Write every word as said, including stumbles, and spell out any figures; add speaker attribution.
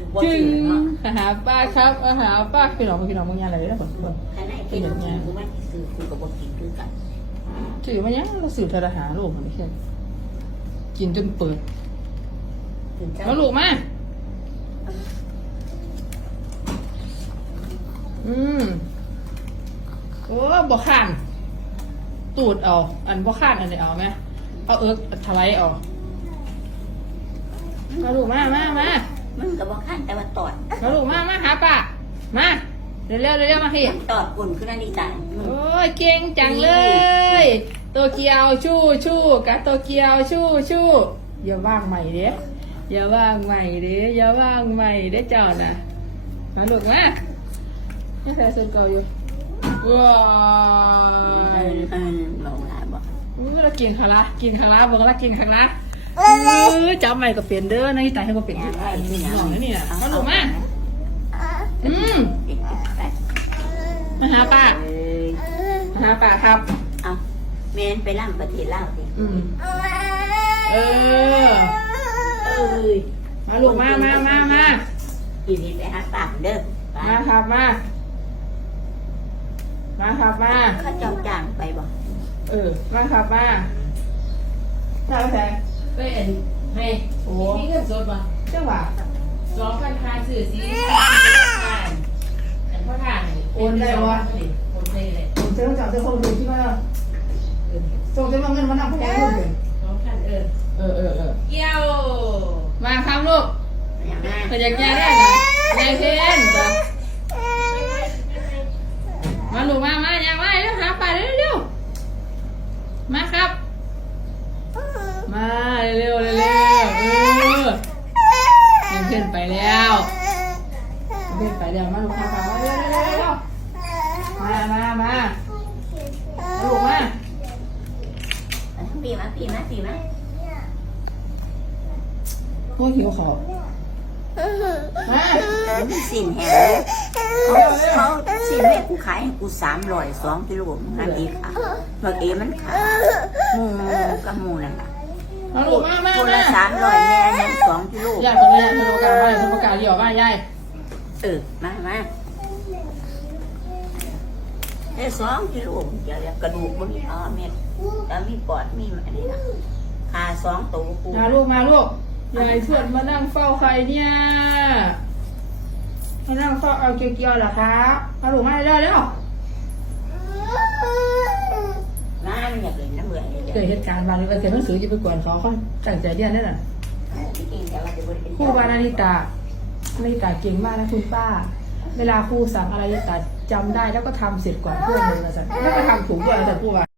Speaker 1: จึงอาหาป้าครับอาหาป้าพี่น้องพี่น้องมึงยังอะไรได้ผลผล
Speaker 2: ขณะที่น้องกูมันซื้อกูกับบอกกินคือกัน
Speaker 1: ถือมายังเราสื่อทาหาลูกมันไม่ใช่กินจนเปิดแล้วลูกมาอืมโอ้บ่ข้านตูดเอาอันบ่ข้านอันไหนเอาไหมเอาเอิ๊กทลายเอามาลูกมามามา
Speaker 2: มันกับบอกขั้นแต่ว่าตอด
Speaker 1: มาลูกมามาหาป้ามาเร็วเร็วเร็วมาพี่
Speaker 2: ตอดกุ่นขึ้นนั่นนี่จ้ะ
Speaker 1: โอ้ยเก่งจังเลยโตเกียวชู้ชู้กับโตเกียวชู้ชู้อย่าว่างใหม่เด้อย่าว่างใหม่เด้อย่าว่างใหม่เด้เจ้าน่ะมาลูกมานี่ใส่สุดเก่าอยู่ว้า
Speaker 2: เออเออบอกหลายบอก
Speaker 1: อู้เรากินข้าวละกินข้าวละบอกว่ากินข้าวละเออจับใหม่ก็เปลี่ยนเด้อนะที่ตายให้ก็เปลี่ยนได้นี่หน่อยนี่น่ะมาลูกมาอืมมาหาป้ามาหาป้าครับ
Speaker 2: เอาเมนไปล่ำประเทศลาวสิ
Speaker 1: อืมเออ
Speaker 2: เอ้ย
Speaker 1: มาลูกมามามามา
Speaker 2: อีนี่ไปหาปากเด้อ
Speaker 1: มาครับมา มาครับมา
Speaker 2: เขาจองจ้างไปบอก
Speaker 1: เออ มาครับมาจ้าแสง
Speaker 3: ไปเอ็นให้
Speaker 1: โอ้
Speaker 3: มีเงินสดป่ะ
Speaker 1: เจ้าบ่า
Speaker 3: สองพันค่าซื้อสีผ่านอันพ่อทานโอนได้เลย
Speaker 1: ผมเจ้าจับเจ้าคนดูที่ว่าส่งเจ้าเงินมานับแพงเลย
Speaker 3: สองพันเออ
Speaker 1: เออเออเออ
Speaker 3: เกี่ยว
Speaker 1: มาครับลูก
Speaker 2: อย่างนั้น
Speaker 1: แต่อยากแย่ได้ไหมยายเพนจ้ะมาลูกมามาอยากมาเร็วหาป่าเร็วเร็วมาครับ มาเร็วเร็วเร็วเออยังเพื่อนไปแล้วเพื่อนไปแล้วมาลูกค้ามาเร็วเร็วเร็วเร็วมามามาลูกมา
Speaker 2: ปีมาปีมาปีมา
Speaker 1: โอ้ยหิวขอมา
Speaker 2: มันสิ้นแหงเขาเขาสิ้นให้กูขายให้กูสามร้อยสองกิโลนั่นเองค่ะเมื่อเอมันขายหมูกับหมูนั่นแหละ
Speaker 1: มาลูกมามา
Speaker 2: คน
Speaker 1: มา
Speaker 2: ละสามร้อยแม่นั้นสองกิโล
Speaker 1: ยายคนนี้คนประกาศว่าคนประกาศเดี่ยวว่ายาย
Speaker 2: เออมามาเอ้สองกิโลเดี๋ยวกระดูกมันมีอ้อเม็ดแล้วมีปอดมีอะไรนะขาสองตัวกู
Speaker 1: มาลูกมาลูกยายทวดมานั่งเฝ้าใครเนี่ยมานั่งเฝ้าเอาเกี่ยวๆเหรอครับมาลูกมาได้แล้ว
Speaker 2: น้ามันอยากเล่นน้ำเบื่อเลย
Speaker 1: เกิดเหตุการณ์บางทีว่าเสียหนังสือจะไปกวนเขาเขาตั้งใจเรียนได้น่ะ
Speaker 2: เองแต่ว่าจะบริเป็น
Speaker 1: ครูบานาริตานาริตาเก่งมากนะคุณป้า เวลาครูสั่งอะไรนาริตาจำได้แล้วก็ทำเสร็จก่อนเพื่อนเลยนะจ๊ะแล้วก็ทำถูกด้วยนะจ๊ะครูว่า